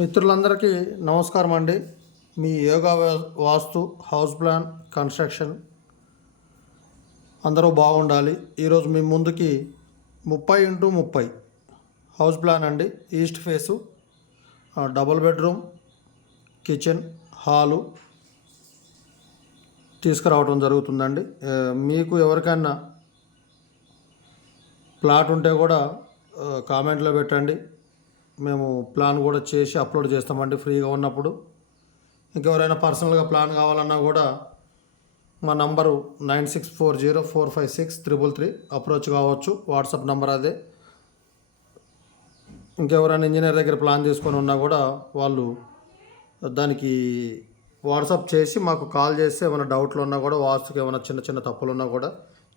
మిత్రులందరికీ నమస్కారం అండి. మీ యోగా వాస్తు హౌస్ ప్లాన్ కన్స్ట్రక్షన్ అందరూ బాగుండాలి. ఈరోజు మీ ముందుకి 30x30 హౌస్ ప్లాన్ అండి. East face, double bedroom, kitchen, hall తీసుకురావడం జరుగుతుందండి. మీకు ఎవరికైనా ప్లాట్ ఉంటే కూడా కామెంట్లో పెట్టండి. మేము ప్లాన్ కూడా చేసి అప్లోడ్ చేస్తామండి ఫ్రీగా ఉన్నప్పుడు. ఇంకెవరైనా పర్సనల్గా ప్లాన్ కావాలన్నా కూడా మా నంబరు 9640456333 అప్రోచ్ కావచ్చు. వాట్సాప్ నంబర్ అదే. ఇంకెవరైనా ఇంజనీర్ దగ్గర ప్లాన్ తీసుకొని ఉన్నా కూడా వాళ్ళు దానికి వాట్సాప్ చేసి మాకు కాల్ చేస్తే ఏమైనా డౌట్లు ఉన్నా కూడా, వాస్తుకి ఏమైనా చిన్న చిన్న తప్పులు ఉన్నా కూడా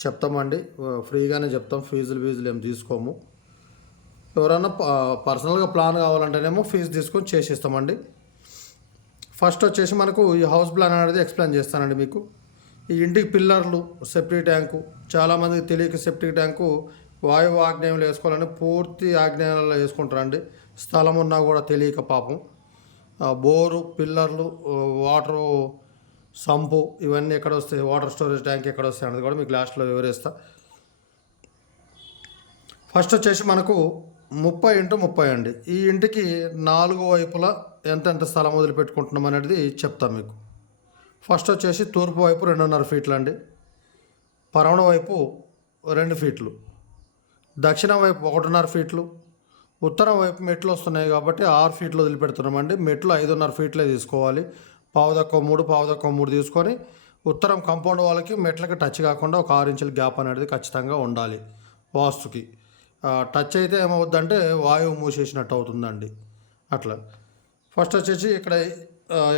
చెప్తామండి. ఫ్రీగానే చెప్తాం, ఫీజులు ఏం తీసుకోము. ఎవరన్నా పర్సనల్గా ప్లాన్ కావాలంటేనేమో ఫీజు తీసుకొని చేసిస్తామండి. ఫస్ట్ వచ్చేసి మనకు ఈ హౌస్ ప్లాన్ అనేది ఎక్స్ప్లెయిన్ చేస్తానండి మీకు. ఈ ఇంటికి పిల్లర్లు, సెప్టిక్ ట్యాంకు, చాలామందికి తెలియక సెప్టిక్ ట్యాంకు వాయువు ఆగ్నేయంలో వేసుకోవాలని పూర్తి ఆగ్నేయంలో వేసుకుంటారండి. స్థలం ఉన్నా కూడా తెలియక పాపం. బోరు, పిల్లర్లు, వాటరు సంపు ఇవన్నీ ఎక్కడ వస్తాయి, వాటర్ స్టోరేజ్ ట్యాంక్ ఎక్కడ వస్తాయి అనేది కూడా మీకు లాస్ట్లో వివరిస్తా. ఫస్ట్ వచ్చేసి మనకు 30x30 అండి. ఈ ఇంటికి 4 వైపులా ఎంత స్థలం వదిలిపెట్టుకుంటున్నాం అనేది చెప్తాం మీకు. ఫస్ట్ వచ్చేసి తూర్పు వైపు 2.5 ఫీట్లు అండి, పడమర వైపు 2 ఫీట్లు, దక్షిణం వైపు 1.5 ఫీట్లు, ఉత్తరం వైపు మెట్లు వస్తున్నాయి కాబట్టి 6 ఫీట్లు వదిలిపెడుతున్నామండి. మెట్లు 5.5 ఫీట్లే తీసుకోవాలి. పావుదక్కువ 3 తీసుకొని ఉత్తరం కాంపౌండ్ వాళ్ళకి మెట్లకి టచ్ కాకుండా ఒక 6 ఇంచుల గ్యాప్ అనేది ఖచ్చితంగా ఉండాలి. వాస్తుకి టచ్ అయితే ఏమవుద్దంటే వాయువు మూసేసినట్టు అవుతుందండి. అట్లా ఫస్ట్ వచ్చేసి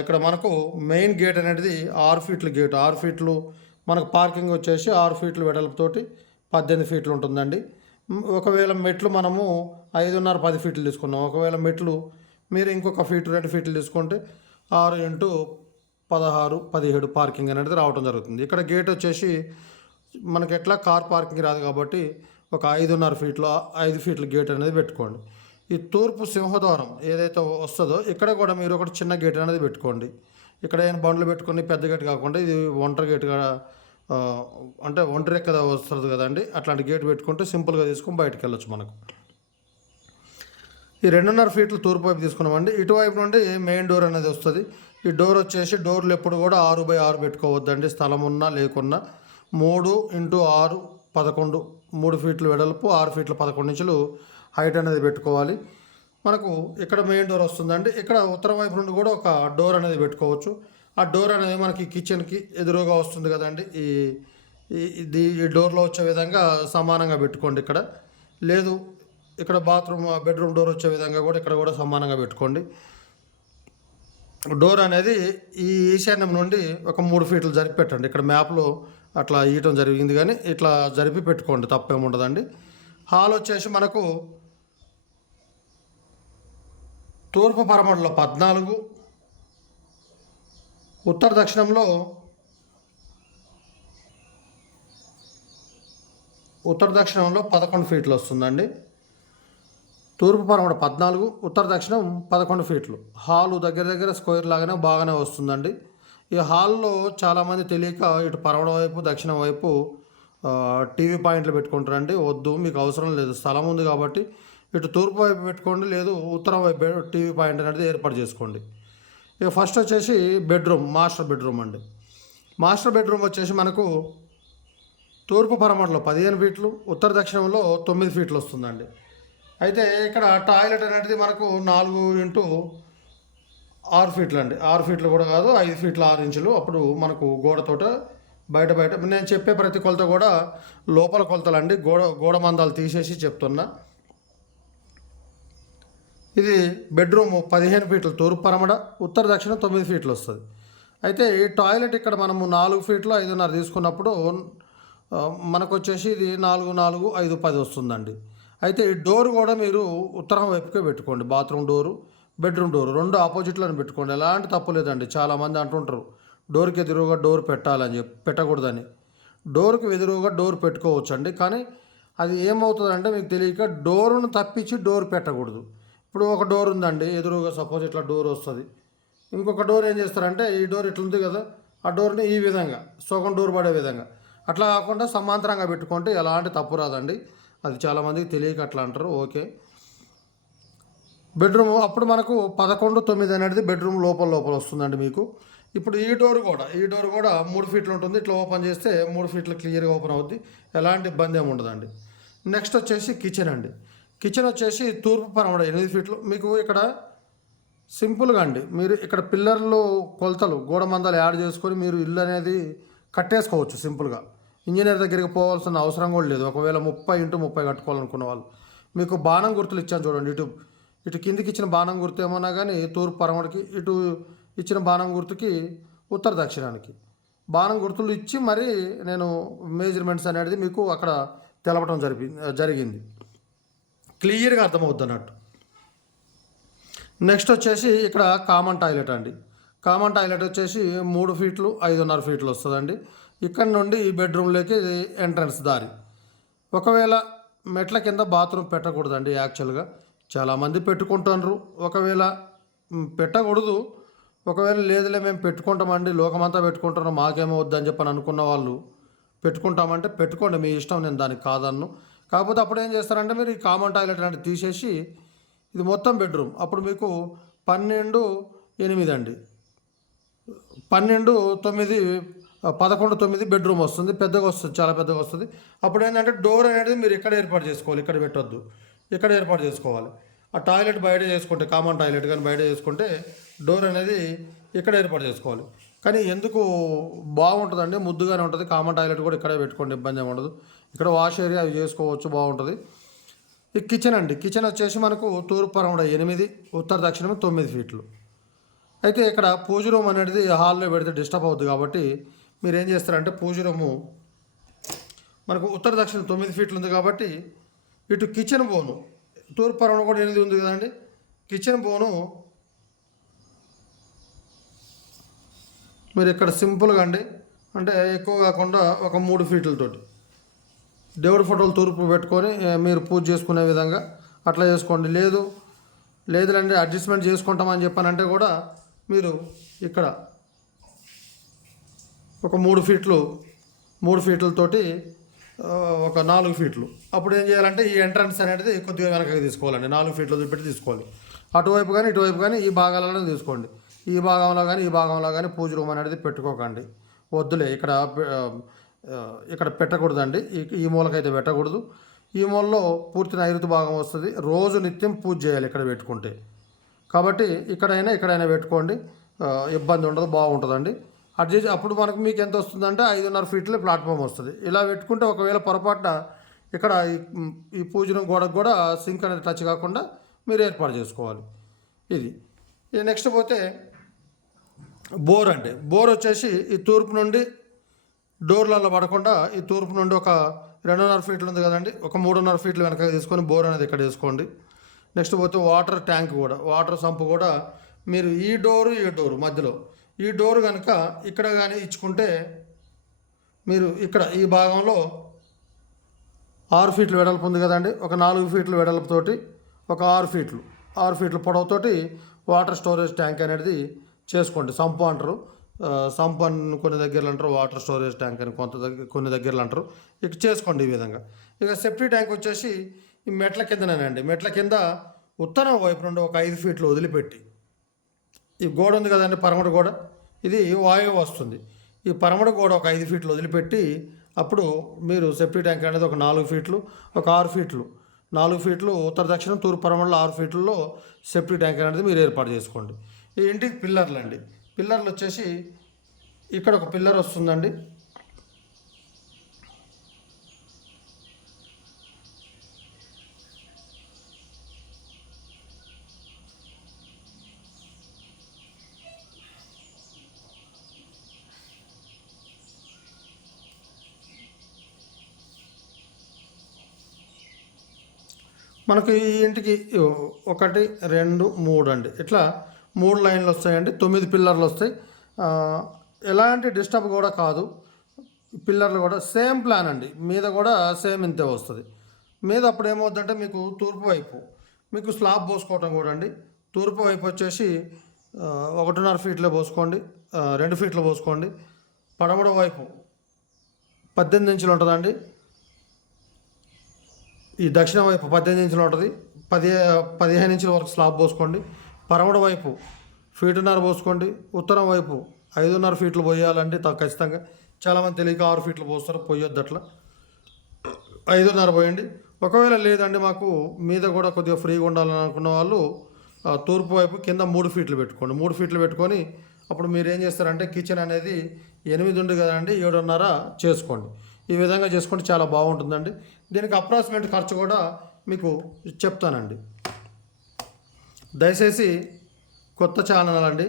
ఇక్కడ మనకు మెయిన్ గేట్ అనేది 6 ఫీట్ల గేట్. 6 ఫీట్లు మనకు పార్కింగ్ వచ్చేసి 6 ఫీట్లు వెడల్పుతోటి 18 ఫీట్లు ఉంటుందండి. ఒకవేళ మెట్లు మనము 5.5-10 ఫీట్లు తీసుకున్నాం. ఒకవేళ మెట్లు మీరు ఇంకొక 2 ఫీట్లు తీసుకుంటే 6 × 16-17 పార్కింగ్ అనేది రావడం జరుగుతుంది. ఇక్కడ గేట్ వచ్చేసి మనకి ఎట్లా కార్ పార్కింగ్ రాదు కాబట్టి ఒక 5.5 ఫీట్లు 5 ఫీట్ల గేట్ అనేది పెట్టుకోండి. ఈ తూర్పు సింహద్వారం ఏదైతే వస్తుందో ఇక్కడ కూడా మీరు ఒకటి చిన్న గేట్ అనేది పెట్టుకోండి. ఇక్కడ ఏమైనా బండ్లు పెట్టుకొని పెద్ద గేట్ కాకుండా ఇది ఒంటరి గేట్గా అంటే ఒంటరి కదా వస్తుంది కదండి. అట్లాంటి గేట్ పెట్టుకుంటే సింపుల్గా తీసుకొని బయటకు వెళ్ళొచ్చు. మనకు ఈ 2.5 ఫీట్లు తూర్పు వైపు తీసుకున్నామండి. ఇటువైపు నుండి మెయిన్ డోర్ అనేది వస్తుంది. ఈ డోర్ వచ్చేసి డోర్లు ఎప్పుడు కూడా 6x6 పెట్టుకోవద్దండి. స్థలం ఉన్నా లేకున్నా 3x6 11, 3 ఫీట్లు వెడల్పు, 6 ఫీట్ల 11 ఇంచులు హైట్ అనేది పెట్టుకోవాలి. మనకు ఇక్కడ మెయిన్ డోర్ వస్తుందండి. ఇక్కడ ఉత్తరం వైపు నుండి కూడా ఒక డోర్ అనేది పెట్టుకోవచ్చు. ఆ డోర్ అనేది మనకి కిచెన్కి ఎదురుగా వస్తుంది కదండి. ఈ డోర్లో వచ్చే విధంగా సమానంగా పెట్టుకోండి. ఇక్కడ లేదు, ఇక్కడ బెడ్రూమ్ డోర్ వచ్చే విధంగా కూడా ఇక్కడ కూడా సమానంగా పెట్టుకోండి. డోర్ అనేది ఈ ఈశాన్యం నుండి ఒక 3 ఫీట్లు జరిపి పెట్టండి. ఇక్కడ మ్యాప్లో అట్లా ఇయటం జరిగింది కానీ ఇట్లా జరిపి పెట్టుకోండి, తప్పేముండదండి. హాల్ వచ్చేసి మనకు తూర్పు పడమరలో 14, ఉత్తర దక్షిణంలో 11 ఫీట్లు వస్తుందండి. తూర్పు పడమర 14, ఉత్తర దక్షిణం 11 ఫీట్లు. హాలు దగ్గర స్క్వేర్ లాగానే బాగానే వస్తుందండి. ఈ హాల్లో చాలామంది తెలియక ఇటు పడమర వైపు దక్షిణం వైపు టీవీ పాయింట్లు పెట్టుకుంటారండి. వద్దు, మీకు అవసరం లేదు. స్థలం ఉంది కాబట్టి ఇటు తూర్పు వైపు పెట్టుకోండి, లేదు ఉత్తరం వైపు టీవీ పాయింట్ అనేది ఏర్పాటు చేసుకోండి. ఇక ఫస్ట్ వచ్చేసి మాస్టర్ బెడ్రూమ్ అండి. మాస్టర్ బెడ్రూమ్ వచ్చేసి మనకు తూర్పు పడమరలో 15 ఫీట్లు, ఉత్తర దక్షిణంలో 9 ఫీట్లు వస్తుందండి. అయితే ఇక్కడ టాయిలెట్ అనేది మనకు 4x6 ఫీట్లు అండి. 6 ఫీట్లు కూడా కాదు, 5 ఫీట్ల 6 ఇంచులు. అప్పుడు మనకు గోడతోట బయట నేను చెప్పే ప్రతి కొలత కూడా లోపల కొలతలు అండి. గోడ మందాలు తీసేసి చెప్తున్నా. ఇది బెడ్రూమ్ 15 ఫీట్లు తూర్పు పడమర, ఉత్తర దక్షిణం 9 ఫీట్లు వస్తుంది. అయితే ఈ టాయిలెట్ ఇక్కడ మనము 4 ఫీట్లు 5.5 తీసుకున్నప్పుడు మనకు వచ్చేసి ఇది 4x4 5x10 వస్తుందండి. అయితే ఈ డోర్ కూడా మీరు ఉత్తరం వైపుకే పెట్టుకోండి. బాత్రూమ్ డోరు, బెడ్రూమ్ డోరు 2 ఆపోజిట్లను పెట్టుకోండి. ఎలాంటి తప్పు లేదండి. చాలామంది అంటుంటారు డోర్కి ఎదురుగా డోర్ పెట్టాలని పెట్టకూడదని. డోర్కి ఎదురుగా డోర్ పెట్టుకోవచ్చు అండి. కానీ అది ఏమవుతుందంటే మీకు తెలియక డోరును తప్పించి డోర్ పెట్టకూడదు. ఇప్పుడు ఒక డోర్ ఉందండి, ఎదురుగా సపోజ్ ఇట్లా డోర్ వస్తుంది. ఇంకొక డోర్ ఏం చేస్తారంటే ఈ డోర్ ఇట్లా ఉంది కదా, ఆ డోర్ని ఈ విధంగా సగం డోర్ పడే విధంగా అట్లా కాకుండా సమాంతరంగా పెట్టుకుంటే ఎలాంటి తప్పు రాదండి. అది చాలామందికి తెలియక అట్లా అంటారు. ఓకే. బెడ్రూమ్ అప్పుడు మనకు 11:9 అనేది బెడ్రూమ్ లోపల లోపల వస్తుందండి మీకు. ఇప్పుడు ఈ డోర్ కూడా 3 ఫీట్లు ఉంటుంది. ఇట్లా ఓపెన్ చేస్తే 3 ఫీట్లు క్లియర్గా ఓపెన్ అవుద్ది. ఎలాంటి ఇబ్బంది ఏమి ఉండదండి. నెక్స్ట్ వచ్చేసి కిచెన్ అండి. కిచెన్ వచ్చేసి తూర్పు పరమడ 8 ఫీట్లు. మీకు ఇక్కడ సింపుల్గా అండి, మీరు ఇక్కడ పిల్లర్లు కొలతలు గోడ మందాలు యాడ్ చేసుకొని మీరు ఇల్లు అనేది కట్టేసుకోవచ్చు సింపుల్గా. ఇంజనీర్ దగ్గరికి పోవాల్సిన అవసరం కూడా లేదు. ఒకవేళ 30x30 కట్టుకోవాలనుకున్న వాళ్ళు మీకు బాణం గుర్తులు ఇచ్చాను చూడండి. ఇటు కిందికి ఇచ్చిన బాణం గుర్తు ఏమన్నా కానీ తూర్పు పరమడికి, ఇటు ఇచ్చిన బాణం గుర్తుకి ఉత్తర దక్షిణానికి బాణం గుర్తులు ఇచ్చి మరి నేను మేజర్మెంట్స్ అనేది మీకు అక్కడ తెలపడం జరిగింది. క్లియర్గా అర్థమవుద్ది అన్నట్టు. నెక్స్ట్ వచ్చేసి ఇక్కడ కామన్ టాయిలెట్ అండి. కామన్ టాయిలెట్ వచ్చేసి 3 ఫీట్లు 5.5 ఫీట్లు వస్తుందండి. ఇక్కడ నుండి ఈ బెడ్రూమ్లోకి ఎంట్రన్స్ దారి. ఒకవేళ మెట్ల కింద బాత్రూమ్ పెట్టకూడదండి. యాక్చువల్గా చాలామంది పెట్టుకుంటున్నారు. ఒకవేళ పెట్టకూడదు. ఒకవేళ లేదులే మేము పెట్టుకుంటామండి, లోకమంతా పెట్టుకుంటున్నాం, మాకేమో వద్దని చెప్పని అనుకున్న వాళ్ళు పెట్టుకుంటామంటే పెట్టుకోండి, మీ ఇష్టం, నేను దానికి కాదన్ను. కాకపోతే అప్పుడు ఏం చేస్తారంటే మీరు ఈ కామన్ టాయిలెట్ అనేది తీసేసి ఇది మొత్తం బెడ్రూమ్. అప్పుడు మీకు 12:8 అండి, 12:9 11:9 బెడ్రూమ్ వస్తుంది. పెద్దగా వస్తుంది, చాలా పెద్దగా వస్తుంది. అప్పుడు ఏంటంటే డోర్ అనేది మీరు ఇక్కడ ఏర్పాటు చేసుకోవాలి, ఇక్కడ పెట్టొద్దు, ఇక్కడ ఏర్పాటు చేసుకోవాలి. ఆ టాయిలెట్ బయట చేసుకుంటే, కామన్ టాయిలెట్ కానీ బయట చేసుకుంటే డోర్ అనేది ఇక్కడ ఏర్పాటు చేసుకోవాలి. కానీ ఎందుకు బాగుంటుందండి, ముద్దుగానే ఉంటుంది. కామన్ టాయిలెట్ కూడా ఇక్కడే పెట్టుకోండి, ఇబ్బంది ఏమి ఉండదు. ఇక్కడ వాష్ ఏరియా అవి చేసుకోవచ్చు, బాగుంటుంది. ఈ కిచెన్ అండి. కిచెన్ వచ్చేసి మనకు తూర్పు పరమడ 8, ఉత్తర దక్షిణం 9 ఫీట్లు. అయితే ఇక్కడ పూజ రూమ్ అనేది హాల్లో పెడితే డిస్టర్బ్ అవుతుంది కాబట్టి మీరు ఏం చేస్తారంటే పూజ రూము మనకు ఉత్తర దక్షిణం 9 ఫీట్లు ఉంది కాబట్టి ఇటు కిచెన్ బోను తూర్పు పరమడ కూడా 8 ఉంది కదండి. కిచెన్ బోను మీరు ఇక్కడ సింపుల్గా అండి, అంటే ఎక్కువ కాకుండా ఒక 3 ఫీట్లతోటి దేవుడి ఫోటోలు తూర్పు పెట్టుకొని మీరు పూజ చేసుకునే విధంగా అట్లా చేసుకోండి. లేదులండి అడ్జస్ట్మెంట్ చేసుకుంటామని చెప్పానంటే కూడా మీరు ఇక్కడ ఒక 3 ఫీట్లతోటి ఒక 4 ఫీట్లు. అప్పుడు ఏం చేయాలంటే ఈ ఎంట్రన్స్ అనేది కొద్దిగా వెనకకి తీసుకోవాలండి. 4 ఫీట్లు వదిలిపెట్టి తీసుకోవాలి. అటువైపు కానీ ఇటువైపు కానీ ఈ భాగాలలో తీసుకోండి. ఈ భాగంలో కానీ పూజ రూమ్ అనేది పెట్టుకోకండి, వద్దులే. ఇక్కడ పెట్టకూడదండి. ఈ మూలకైతే పెట్టకూడదు. ఈ మూలలో పూర్తి నైరుతి భాగం వస్తుంది. రోజు నిత్యం పూజ చేయాలి ఇక్కడ పెట్టుకుంటే. కాబట్టి ఇక్కడైనా పెట్టుకోండి, ఇబ్బంది ఉండదు, బాగుంటుందండి. అప్పుడు మీకు ఎంత వస్తుందంటే 5.5 ఫీట్ల ప్లాట్ఫామ్ వస్తుంది. ఇలా పెట్టుకుంటే ఒకవేళ పొరపాటున ఇక్కడ ఈ పూజ రూమ్ గోడకు కూడా సింక్ అనేది టచ్ కాకుండా మీరు ఏర్పాటు చేసుకోవాలి. ఇది నెక్స్ట్ పోతే బోర్ అండి. బోర్ వచ్చేసి ఈ తూర్పు నుండి డోర్లలో పడకుండా ఈ తూర్పు నుండి ఒక 2.5 ఫీట్లు ఉంది కదండి, ఒక 3.5 ఫీట్లు వెనక తీసుకొని బోర్ అనేది ఇక్కడ వేసుకోండి. నెక్స్ట్ పోతే వాటర్ ట్యాంక్ కూడా, వాటర్ సంపు కూడా మీరు ఈ డోరు మధ్యలో ఈ డోర్ కనుక ఇక్కడ కానీ ఇచ్చుకుంటే మీరు ఇక్కడ ఈ భాగంలో 6 ఫీట్లు వెడల్పు ఉంది కదండి, ఒక 4 ఫీట్లు వెడల్పుతోటి ఒక 6 ఫీట్లు పొడవుతోటి వాటర్ స్టోరేజ్ ట్యాంక్ అనేది చేసుకోండి. సంపు అంటారు, సంప్ అని కొన్ని దగ్గరలు అంటారు, వాటర్ స్టోరేజ్ ట్యాంక్ అని కొన్ని దగ్గరలు అంటారు. ఇక చేసుకోండి ఈ విధంగా. ఇక సెఫ్టీ ట్యాంక్ వచ్చేసి ఈ మెట్ల కిందనేనండి. మెట్ల కింద ఉత్తరం వైపు నుండి ఒక 5 ఫీట్లు వదిలిపెట్టి, ఈ గోడ ఉంది కదండి, పరమడ గోడ, ఇది వాయువు వస్తుంది. ఈ పరమడ గోడ ఒక 5 ఫీట్లు వదిలిపెట్టి అప్పుడు మీరు సెఫ్టీ ట్యాంక్ అనేది ఒక 4 ఫీట్లు ఒక 6 ఫీట్లు 4 ఫీట్లు ఉత్తర దక్షిణం తూర్పు పరమడలో 6 ఫీట్లలో సెఫ్టీ ట్యాంక్ అనేది మీరు ఏర్పాటు చేసుకోండి. ఈ ఇంటికి పిల్లర్లు అండి. పిల్లర్లు వచ్చేసి ఇక్కడ ఒక పిల్లర్ వస్తుందండి. మనకు ఈ ఇంటికి 1 2 3 అండి, ఇట్లా 3 లైన్లు వస్తాయండి. 9 పిల్లర్లు వస్తాయి. ఎలాంటి డిస్టర్బ్ కూడా కాదు. పిల్లర్లు కూడా సేమ్ ప్లాన్ అండి. మీద కూడా సేమ్ ఇంతే వస్తుంది. మీద అప్పుడు ఏమవుతుందంటే మీకు తూర్పు వైపు మీకు స్లాబ్ పోసుకోవటం కూడా అండి, తూర్పు వైపు వచ్చేసి 1.5 ఫీట్లో పోసుకోండి, 2 ఫీట్లు పోసుకోండి. పడమర వైపు 18 ఇంచులు ఉంటుందండి. ఈ దక్షిణ వైపు 18 ఇంచులు ఉంటుంది. 15 ఇంచుల వరకు స్లాబ్ పోసుకోండి. పడమర వైపు 1.5 ఫీట్ పోసుకోండి. ఉత్తరం వైపు 5.5 ఫీట్లు పోయాలండి ఖచ్చితంగా. చాలామంది తెలియక 6 ఫీట్లు పోస్తారు, పోయొద్దు అట్లా. 5.5 పోయండి. ఒకవేళ లేదండి మాకు మీద కూడా కొద్దిగా ఫ్రీగా ఉండాలని అనుకున్న వాళ్ళు తూర్పు వైపు కింద 3 ఫీట్లు పెట్టుకోండి. 3 ఫీట్లు పెట్టుకొని అప్పుడు మీరు ఏం చేస్తారంటే కిచెన్ అనేది 8 ఉంది కదండి, 7.5 చేసుకోండి. ఈ విధంగా చేసుకుంటే చాలా బాగుంటుందండి. దీనికి అప్రాక్సిమేట్ ఖర్చు కూడా మీకు చెప్తానండి. దయచేసి కొత్త ఛానల్ అండి,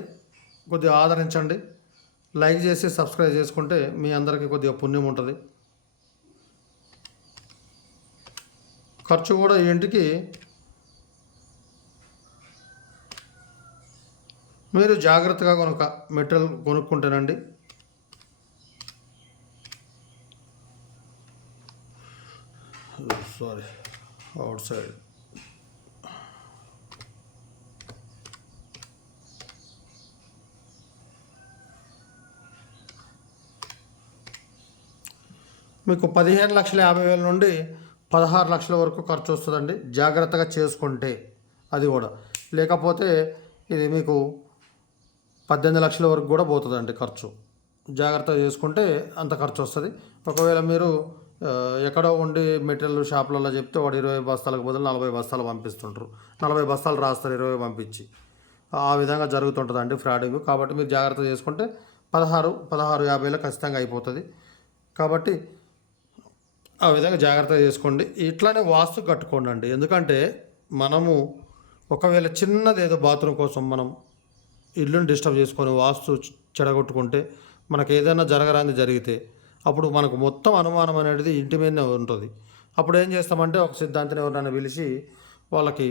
కొద్దిగా ఆదరించండి. లైక్ చేసి సబ్స్క్రైబ్ చేసుకుంటే మీ అందరికీ కొద్దిగా పుణ్యం ఉంటుంది. ఖర్చు కూడా ఈ ఇంటికి మీరు జాగ్రత్తగా మెటీరియల్ కొనుక్కుంటేనండి అవుట్ సైడ్ మీకు 15,50,000 నుండి 16 లక్షల వరకు ఖర్చు వస్తుందండి, జాగ్రత్తగా చేసుకుంటే. అది కూడా లేకపోతే ఇది మీకు 18 లక్షల వరకు కూడా పోతుందండి ఖర్చు. జాగ్రత్తగా చేసుకుంటే అంత ఖర్చు వస్తుంది. ఒకవేళ మీరు ఎక్కడో ఉండి మెటీరియల్ షాపులలో చెప్తే వాడు 20 బస్తాలకు బదులు 40 బస్తాలు పంపిస్తుంటారు. 40 బస్తాలు రాస్తారు 20 పంపించి. ఆ విధంగా జరుగుతుంటుందండి ఫ్రాడింగ్. కాబట్టి మీరు జాగ్రత్త చేసుకుంటే 16,50,000 ఖచ్చితంగా అయిపోతుంది. కాబట్టి ఆ విధంగా జాగ్రత్తగా చేసుకోండి. ఇట్లానే వాస్తు కట్టుకోండి అండి. ఎందుకంటే మనము ఒకవేళ చిన్నది ఏదో బాత్రూమ్ కోసం మనం ఇల్లుని డిస్టర్బ్ చేసుకొని వాస్తు చెడగొట్టుకుంటే మనకు ఏదైనా జరగరాంది జరిగితే అప్పుడు మనకు మొత్తం అనుమానం అనేది ఇంటి మీదనే ఉంటుంది. అప్పుడు ఏం చేస్తామంటే ఒక సిద్ధాంతిని ఎవరైనా పిలిచి వాళ్ళకి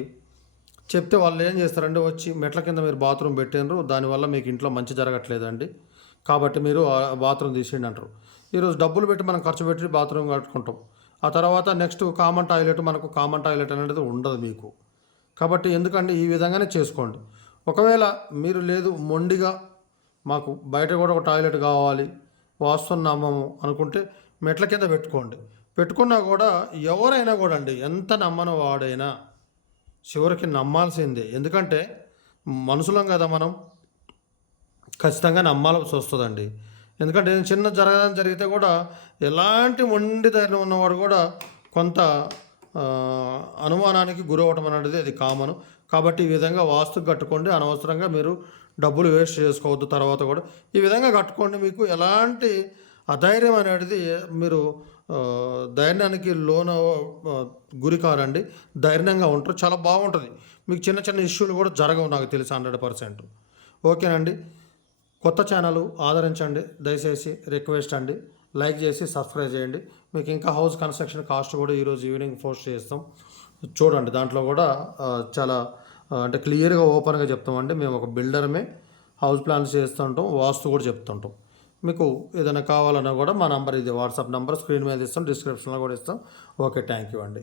చెప్తే వాళ్ళు ఏం చేస్తారంటే వచ్చి మెట్ల కింద మీరు బాత్రూమ్ పెట్టినారు, దానివల్ల మీకు ఇంట్లో మంచి జరగట్లేదండి, కాబట్టి మీరు బాత్రూమ్ తీసేయండి అంటారు. ఈరోజు డబ్బులు పెట్టి మనం ఖర్చు పెట్టి బాత్రూమ్ కట్టుకుంటాం. ఆ తర్వాత నెక్స్ట్ కామన్ టాయిలెట్, మనకు కామన్ టాయిలెట్ అనేది ఉండదు మీకు. కాబట్టి ఎందుకంటే ఈ విధంగానే చేసుకోండి. ఒకవేళ మీరు లేదు మొండిగా మాకు బయట కూడా ఒక టాయిలెట్ కావాలి, వాస్తున్నామము అనుకుంటే మెట్ల కింద పెట్టుకోండి. పెట్టుకున్నా కూడా ఎవరైనా కూడా అండి, ఎంత నమ్మని వాడైనా చివరికి నమ్మాల్సిందే. ఎందుకంటే మనుషులం కదా మనం, ఖచ్చితంగా నమ్మాల్సి వస్తుందండి. ఎందుకంటే చిన్న జరిగితే కూడా ఎలాంటి మొండి ధైర్యం ఉన్నవాడు కూడా కొంత అనుమానానికి గురవటం అనేది అది కామను. కాబట్టి ఈ విధంగా వాస్తు కట్టుకోండి. అనవసరంగా మీరు డబ్బులు వేస్ట్ చేసుకోవద్దు. తర్వాత కూడా ఈ విధంగా కట్టుకోండి. మీకు ఎలాంటి అధైర్యం అనేది మీరు ధైర్యానికి గురి కారండి. ధైర్యంగా ఉంటారు, చాలా బాగుంటుంది. మీకు చిన్న చిన్న ఇష్యూలు కూడా జరగవు, నాకు తెలుసు 100%. ఓకేనండి. కొత్త ఛానల్ ఆదరించండి దయచేసి, రిక్వెస్ట్ అండి. లైక్ చేసి సబ్స్క్రైబ్ చేయండి. మీకు ఇంకా హౌస్ కన్స్ట్రక్షన్ కాస్ట్ కూడా ఈరోజు ఈవినింగ్ పోస్ట్ చేస్తాం, చూడండి. దాంట్లో కూడా చాలా అంటే క్లియర్గా ఓపెన్గా చెప్తామండి. మేము ఒక బిల్డర్మే, హౌస్ ప్లాన్స్ చేస్తుంటాం, వాస్తు కూడా చెప్తుంటాం. మీకు ఏదైనా కావాలన్నా కూడా మా నంబర్ ఇది, వాట్సాప్ నెంబర్ స్క్రీన్ మీద ఇస్తాం, డిస్క్రిప్షన్లో కూడా ఇస్తాం. ఓకే, థ్యాంక్ యూ అండి.